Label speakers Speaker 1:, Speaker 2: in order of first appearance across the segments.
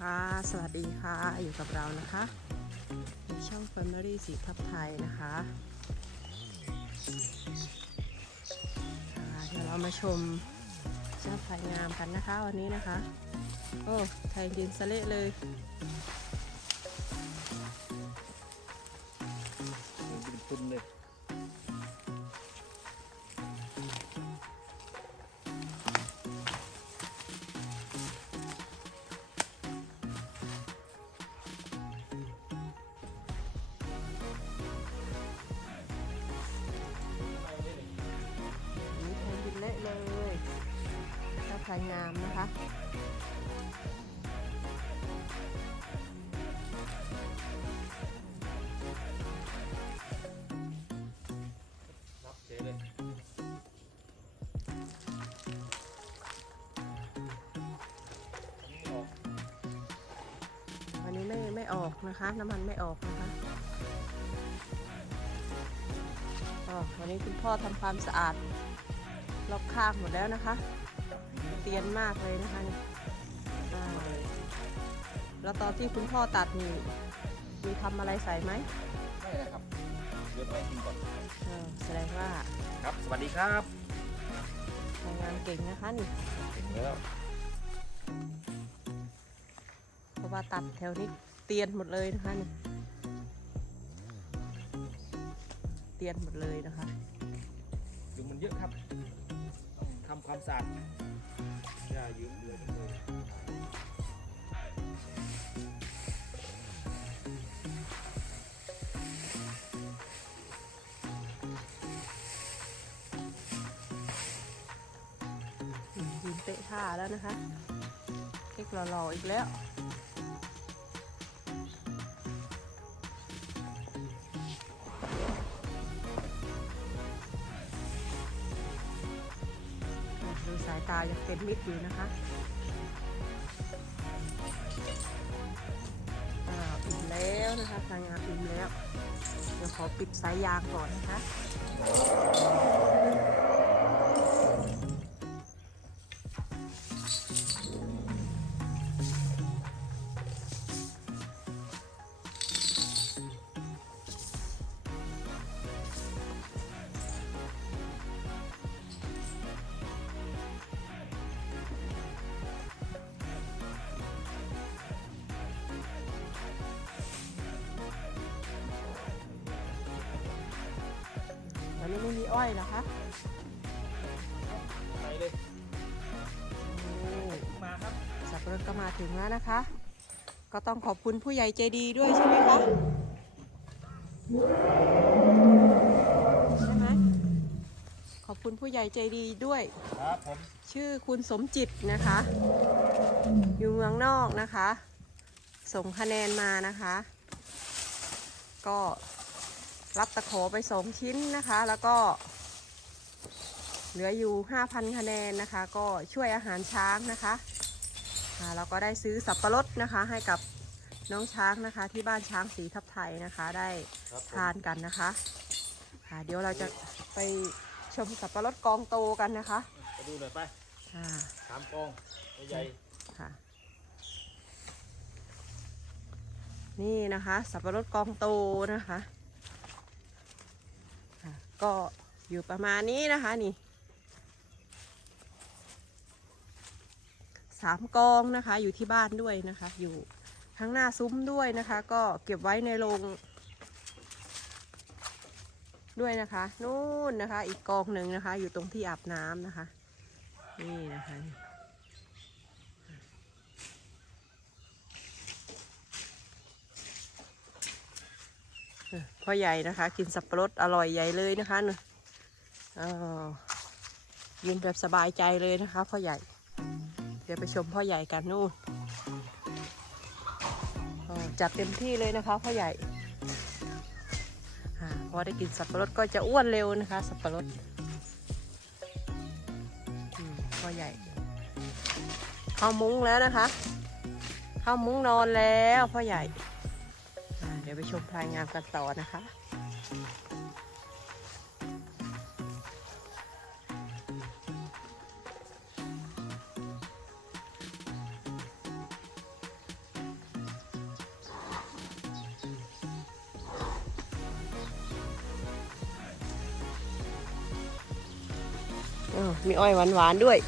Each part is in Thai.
Speaker 1: ค่ะ สวัสดีค่ะ อยู่กับเรานะคะในช่อง Family สีทับไทยนะคะเดี๋ยวเรามาชมเจ้าพายงามกันนะคะวันนี้นะคะ โอ้ไทยดินสะเละเลย
Speaker 2: เป็นตุนเลย
Speaker 1: เจ้าพายงามนะคะ
Speaker 2: รับเฉยเลย
Speaker 1: วันนี้ไม่ไม่ออกนะคะ น้ำมันไม่ออกนะคะอ๋อวันนี้คุณพ่อทำความสะอาดรอบข้างหมดแล้วนะคะ เตียนมากเลยนะคะนี่อ่าแล้วตอนที่คุณพ่อตัดนี่มีทำอะไรใส่ไหม
Speaker 2: ไม่นะครับเดี๋ยวไปกินก่อน
Speaker 1: เออแสดงว่า
Speaker 2: ครับ สวัสดีครับ
Speaker 1: ทำงานเก่งนะคะนี่
Speaker 2: ถึงแล้ว
Speaker 1: เพราะว่าตัดแถวนี้เตียนหมดเลยนะคะนี่เตียนหมดเลยนะคะ
Speaker 2: ยุงมันเยอะครับ ต้องทำความสะอาดอ ย่ายืมเรือจังเลย
Speaker 1: ยืนเตะท่าแล้วนะคะเค้กหล่อๆอีกแล้ว ยังเต็มมิดอยู่นะคะอิ่มแล้วนะคะพลังงานอิ่มแล้ว เดี๋ยวขอปิดสายยางก่อนนะคะ อ้อยเหรอคะ
Speaker 2: ไปเลย
Speaker 1: โอ้
Speaker 2: มาครับ
Speaker 1: สับปะรดก็มาถึงแล้วนะคะ ก็ต้องขอบคุณผู้ใหญ่ใจดีด้วยใช่ไหมคะใช่ไหมขอบคุณผู้ใหญ่ใจดีด้วย
Speaker 2: ครับผม
Speaker 1: ชื่อคุณสมจิตนะคะ อยู่เมืองนอกนะคะ ส่งคะแนนมานะคะ ก็ รับตะขอไปสองชิ้นนะคะ แล้วก็เหลืออยู่ 5,000 คะแนนนะคะ ก็ช่วยอาหารช้างนะคะอ่าเราก็ได้ซื้อสับปะรดนะคะ ให้กับน้องช้างนะคะ ที่บ้านช้างสีทับไทยนะคะ ได้
Speaker 2: ครับผม
Speaker 1: ทานกันนะคะค่ะเดี๋ยวเราจะไปชมสับปะรดกองโตกันนะคะ
Speaker 2: ไปดูหน่อยไป
Speaker 1: อ่า
Speaker 2: สามกองใหญ่
Speaker 1: ค่ะ นี่นะคะ สับปะรดกองโตนะคะค่ะ ก็อยู่ประมาณนี้นะคะนี่สามกองนะคะอยู่ที่บ้านด้วยนะคะ อยู่ข้างหน้าซุ้มด้วยนะคะ ก็เก็บไว้ในโรงด้วยนะคะนู่นนะคะ อีกกองหนึ่งนะคะ อยู่ตรงที่อาบน้ำนะคะ นี่นะคะนี่ เออ พ่อใหญ่นะคะ กินสับปะรดอร่อยใหญ่เลยนะคะเนอะยินแบบสบายใจเลยนะคะพ่อใหญ่ เดี๋ยวไปชมพ่อใหญ่กันนู่นจัดเต็มที่เลยนะคะพ่อใหญ่พอได้กินสับปะรดก็จะอ้วนเร็วนะคะ สับปะรดพ่อใหญ่ เข้ามุ้งแล้วนะคะ เข้ามุ้งนอนแล้วพ่อใหญ่ี๋ยวไปชมพลายงามกันต่อนะคะมีอ้อยหวานๆด้วย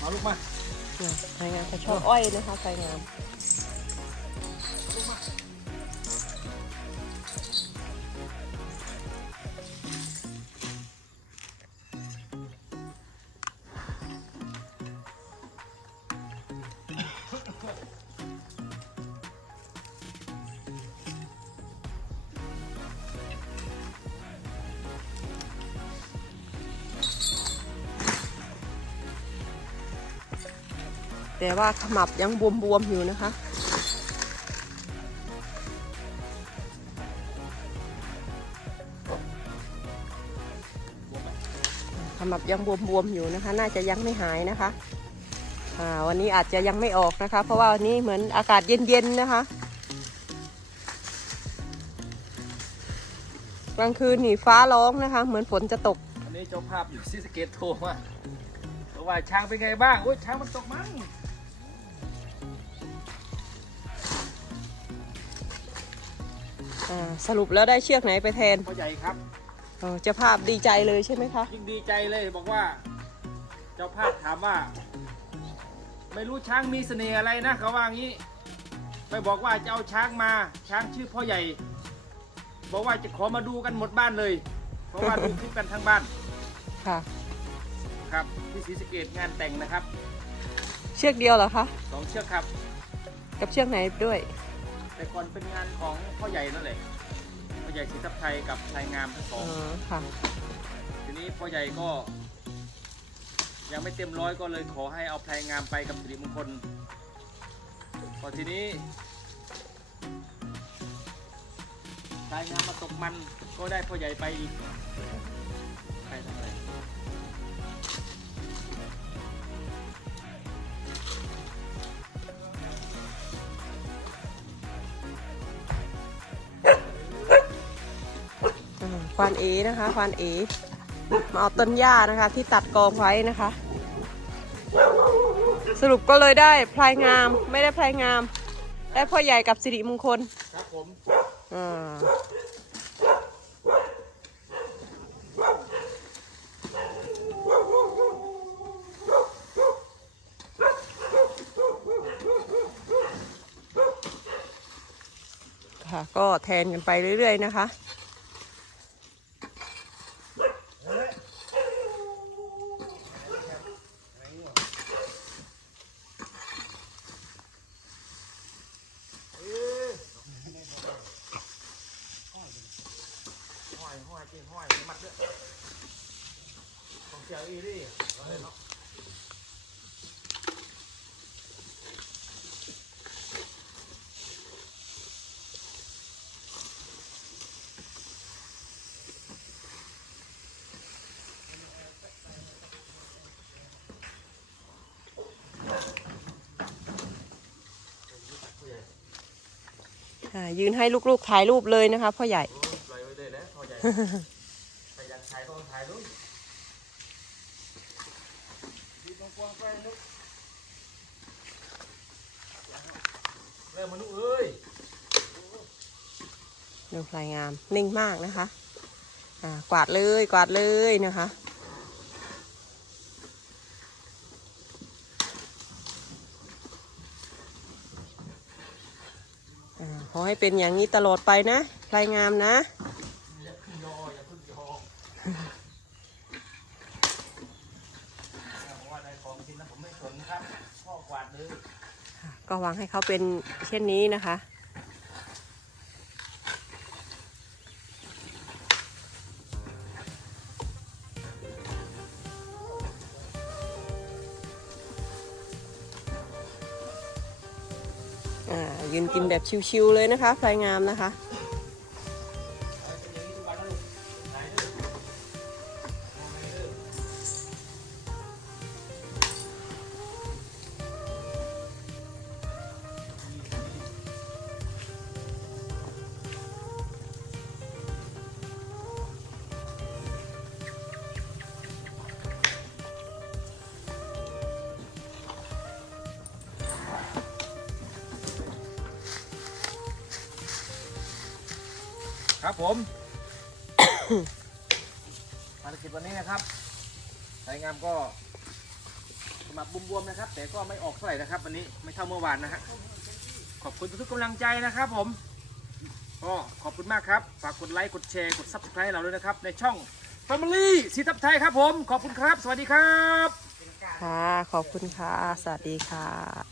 Speaker 2: มาลูกมา
Speaker 1: ใครงามเขาชอบอ้อยนะคะใครงาม แต่ว่าขมับยังบวมๆอยู่นะคะ ขมับยังบวมๆอยู่นะคะ น่าจะยังไม่หายนะคะวันนี้อาจจะยังไม่ออกนะคะ เพราะว่าวันนี้เหมือนอากาศเย็นๆนะคะ กลางคืนนี่ฟ้าร้องนะคะ เหมือนฝนจะตก
Speaker 2: อันนี้เจ้าภาพอยู่ซีสเกตโทรมาบอกว่าช้างเป็นไงบ้าง โอ้ยช้างมันตกมั้ง
Speaker 1: อ่าสรุปแล้วได้เชือกไหนไปแทน
Speaker 2: พ่อใหญ่ครับ
Speaker 1: อ๋อเจ้าภาพดีใจเลยใช่ไหมคะ
Speaker 2: ยิ่งดีใจเลยบอกว่า เจ้าภาพถามว่า ไม่รู้ช้างมีเสน่ห์อะไรนะเขาว่างี้ ไปบอกว่าจะเอาช้างมา ช้างชื่อพ่อใหญ่ บอกว่าจะขอมาดูกันหมดบ้านเลย เพราะว่าดูคลิปกันทั้งบ้าน
Speaker 1: ค่ะ
Speaker 2: ครับที่ศรีสะเกดงานแต่งนะครับ
Speaker 1: เชือกเดียวเหรอคะ
Speaker 2: สองเชือกครับ
Speaker 1: กับเชือกไหนด้วย
Speaker 2: แต่ก่อนเป็นงานของพ่อใหญ่นั่นแหละพ่อใหญ่ศรีทับไทยกับชายงามทั้งสอ
Speaker 1: อ๋
Speaker 2: ง
Speaker 1: อค่ะ
Speaker 2: ทีนี้พ่อใหญ่ก็ ยังไม่เต็มร้อยก็เลยขอให้เอาพลายงามไปกับสิริมงคลพอทีนี้พลายงามมาตกมันก็ได้พ่อใหญ่ไปอีก ค
Speaker 1: วานเอนะคะควานเอมาเอาต้นหญ้านะคะ ที่ตัดกองไว้นะคะ สรุปก็เลยได้พลายงามไม่ได้พลายงาม ได้พ่อใหญ่กับสิริมงคล
Speaker 2: ครับผม
Speaker 1: อ่าค่ะก็แทนกันไปเรื่อย ๆ นะคะ
Speaker 2: ห้อยห้อยจริงห้อยมัดด้วยของเสียวอีดิเอาเลยเนาะ
Speaker 1: อ่า ยืนให้ลูกๆถ่ายรูปเลยนะคะพ่อใหญ่
Speaker 2: ปล่อยไว้เลยแล้วพอใจใครอยากถ่ายก็ถ่ายด้วยดีตรงกวางไปนุ๊กเริ่มมนุ๊กเอ้ย
Speaker 1: ดูพลายงามนิ่งมากนะคะ อ่ากวาดเลยกวาดเลยนะคะ อ่าขอ ให้เป็นอย่างนี้ตลอดไปนะพลายงามนะ
Speaker 2: อย่าขึ้นยออย่าขึ้นยอผมว่าในของจริงนะผมไม่สนนะครับพ่อกวาดเลย
Speaker 1: ก็หวังให้เขาเป็นเช่นนี้นะคะ ชิวๆเลยนะคะพลายงามนะคะ
Speaker 2: ครับผม ภารกิจวันนี้นะครับสายงามก็สมัครบวมๆนะครับ แต่ก็ไม่ออกเท่าไหร่นะครับ วันนี้ไม่เท่าเมื่อวานนะฮะขอบคุณทุกกำลังใจนะครับผมก็ขอบคุณมากครับ ฝากกดไลค์กดแชร์กด subscribe ให้เราด้วยนะครับ ในช่อง Family สีทับไทยครับผม ขอบคุณครับ สวัสดีครับ
Speaker 1: ค่ะ ขอบคุณค่ะ สวัสดีค่ะ